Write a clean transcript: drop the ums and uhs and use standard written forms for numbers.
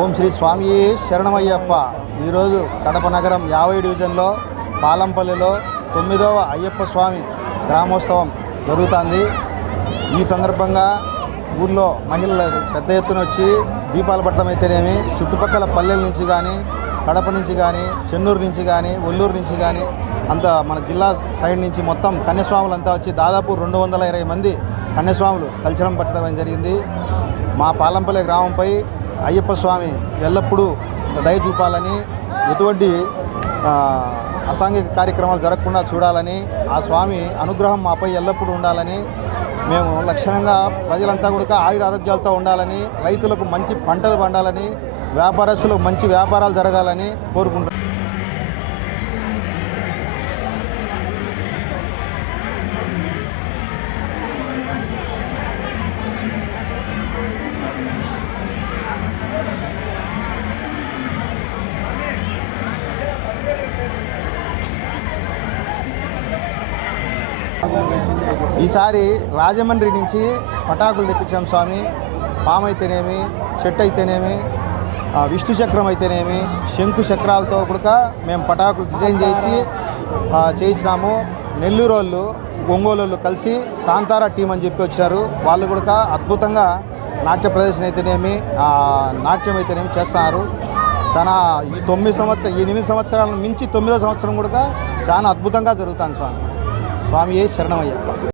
ఓం శ్రీ స్వామి శరణమయ్యప్ప. ఈరోజు కడప నగరం 50 డివిజన్లో పాలంపల్లిలో 9వ అయ్యప్ప స్వామి గ్రామోత్సవం జరుగుతుంది. ఈ సందర్భంగా ఊర్లో మహిళలు పెద్ద ఎత్తున వచ్చి దీపాలు పట్టడం అయితేనేమి, చుట్టుపక్కల పల్లెల నుంచి కానీ, కడప నుంచి కానీ, చెన్నూరు నుంచి కానీ, ఒల్లూరు నుంచి కానీ, అంతా మన జిల్లా సైడ్ నుంచి మొత్తం కన్యస్వాములు అంతా వచ్చి దాదాపు 220 మంది కన్యస్వాములు కల్చరం పట్టడం జరిగింది. మా పాలంపల్లి గ్రామంపై అయ్యప్ప స్వామి ఎల్లప్పుడూ దయ చూపాలని, ఎటువంటి అసాంఘిక కార్యక్రమాలు జరగకుండా చూడాలని, ఆ స్వామి అనుగ్రహం మాపై ఎల్లప్పుడూ ఉండాలని, మేము లక్షణంగా ప్రజలంతా కూడా ఆయుర ఆరోగ్యాలతో ఉండాలని, రైతులకు మంచి పంటలు పండాలని, వ్యాపారస్తులకు మంచి వ్యాపారాలు జరగాలని కోరుకుంటున్నాం. ఈసారి రాజమండ్రి నుంచి పటాకులు తెప్పించాం స్వామి. పాము అయితేనేమి, చెట్టు అయితేనేమి, విష్ణు చక్రం అయితేనేమి, శంకు చక్రాలతో కూడా మేము పటాకులు డిజైన్ చేయించినాము. నెల్లూరు వాళ్ళు, ఒంగోలు కలిసి కాంతారా టీం అని చెప్పి వచ్చారు. వాళ్ళు కూడా అద్భుతంగా నాట్య ప్రదర్శన అయితేనేమి నాట్యం అయితేనేమి చేస్తున్నారు. చాలా ఈ 8 సంవత్సరాలను మించి 9వ సంవత్సరం కూడా చాలా అద్భుతంగా జరుగుతుంది స్వామి. స్వామి శరణమయ్యప్ప.